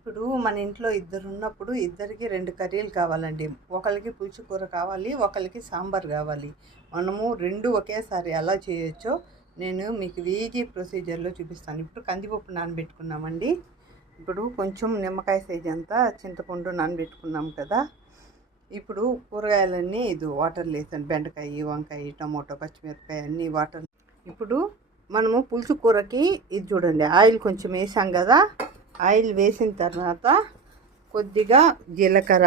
ఇప్పుడు మన ఇంట్లో ఇద్దరు ఉన్నప్పుడు ఇద్దరికి 2 కర్రీలు కావాలండి. ఒకళ్ళకి పులుసు కూర కావాలి, ఒకళ్ళకి సాంబార్ కావాలి. మనము 2 ఒకేసారి ఎలా చేయొచ్చో నేను మీకు ఈజీ ప్రొసీజర్లో చూపిస్తాను. ఇప్పుడు కందిపప్పు నానబెట్టుకున్నామండి. ఇప్పుడు కొంచెం నిమ్మకాయ సైజ్ అంతా చింతపండు నానబెట్టుకున్నాం కదా. ఇప్పుడు కూరగాయలన్నీ వాటర్లో వేసాను. బెండకాయ, వంకాయ, టమోటో, పచ్చిమిరపకాయ అన్నీ వాటర్. ఇప్పుడు మనము పులుసు కూరకి ఇది చూడండి, ఆయిల్ కొంచెం వేసాం కదా. ఆయిల్ వేసిన తర్వాత కొద్దిగా జీలకర్ర,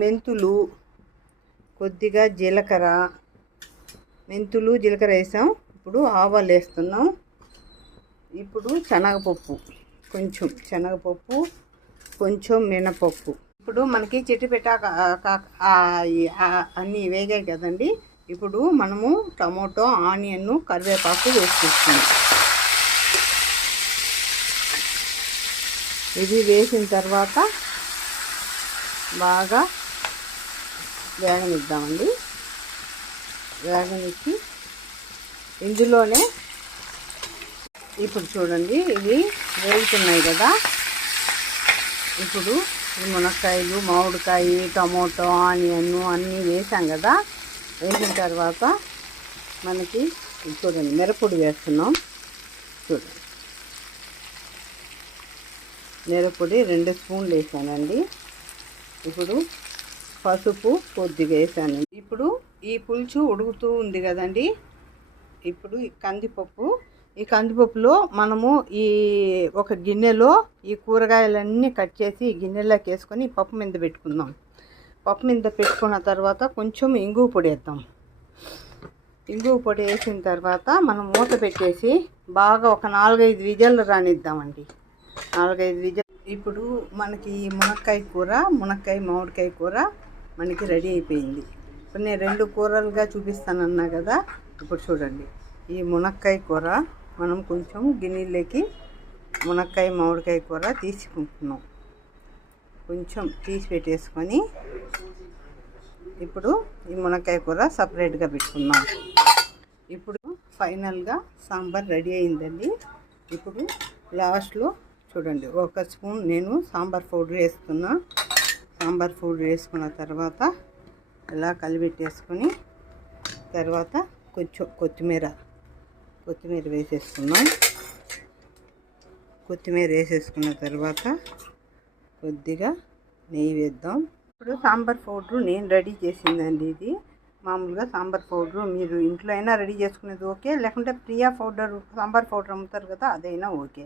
మెంతులు, కొద్దిగా మెంతులు జీలకర్ర వేసాం. ఇప్పుడు ఆవాలు వేస్తున్నాం. ఇప్పుడు శనగపప్పు, కొంచెం మినపప్పు. ఇప్పుడు మనకి చిటిపెట్ట అన్నీ వేగాయి కదండి. ఇప్పుడు మనము టమోటో, ఆనియన్, కరివేపాకు వేసుకుంటున్నాం. ఇది వేసిన తర్వాత బాగా వేగనిద్దామండి. వేగనిచ్చి ఇందులోనే ఇప్పుడు చూడండి, ఇవి వేగుతున్నాయి కదా. ఇప్పుడు ఈ మునక్కాయలు, మామిడికాయ, టమోటో, ఆనియన్ అన్నీ వేసాం కదా. వేసిన తర్వాత మనకి చూడండి మిరప్పొడి వేస్తున్నాం. చూడండి, మిరప్పొడి 2 స్పూన్లు వేసానండి. ఇప్పుడు పసుపు కొద్దిగా వేసాను. ఇప్పుడు ఈ పులుసు ఉడుకుతూ ఉంది కదండి. ఇప్పుడు ఈ కందిపప్పులో మనము ఒక గిన్నెలో ఈ కూరగాయలన్నీ కట్ చేసి ఈ గిన్నెలోకి వేసుకొని పప్పు మీద పెట్టుకుందాం. పప్పు మీద పెట్టుకున్న తర్వాత కొంచెం ఇంగువ పొడి వేద్దాం. ఇంగువ పొడి వేసిన తర్వాత మనం మూత పెట్టేసి బాగా ఒక 4-5 విజిల్లు రానిద్దామండి. 4-5 విజిల్. ఇప్పుడు మనకి మునక్కాయ మామిడికాయ కూర మనకి రెడీ అయిపోయింది. ఇప్పుడు నేను 2 కూరలుగా చూపిస్తానన్నా కదా. ఇప్పుడు చూడండి, ఈ మునక్కాయ కూర మనం కొంచెం గిన్నెలోకి మునక్కాయ మామిడికాయ కూర తీసుకుంటున్నాం. కొంచెం తీసి పెట్టేసుకొని ఇప్పుడు ఈ మునక్కాయ కూర సపరేట్గా పెట్టుకుందాం. ఇప్పుడు ఫైనల్గా సాంబార్ రెడీ అయిందండి. ఇప్పుడు లాస్ట్లో చూడండి, 1 స్పూన్ నేను సాంబార్ పౌడర్ వేస్తున్నా. సాంబార్ పౌడర్ వేసుకున్న తర్వాత ఇలా కలిపెట్టేసుకొని తర్వాత కొంచెం కొత్తిమీర వేసేసుకున్నాం. కొత్తిమీర వేసేసుకున్న తర్వాత కొద్దిగా నెయ్యి వేద్దాం. ఇప్పుడు సాంబార్ పౌడరు నేను రెడీ చేసిందండి. ఇది మామూలుగా సాంబార్ పౌడరు మీరు ఇంట్లో అయినా రెడీ చేసుకునేది ఓకే, లేకుంటే ప్రియా సాంబార్ పౌడర్ అమ్ముతారు కదా, అదైనా ఓకే.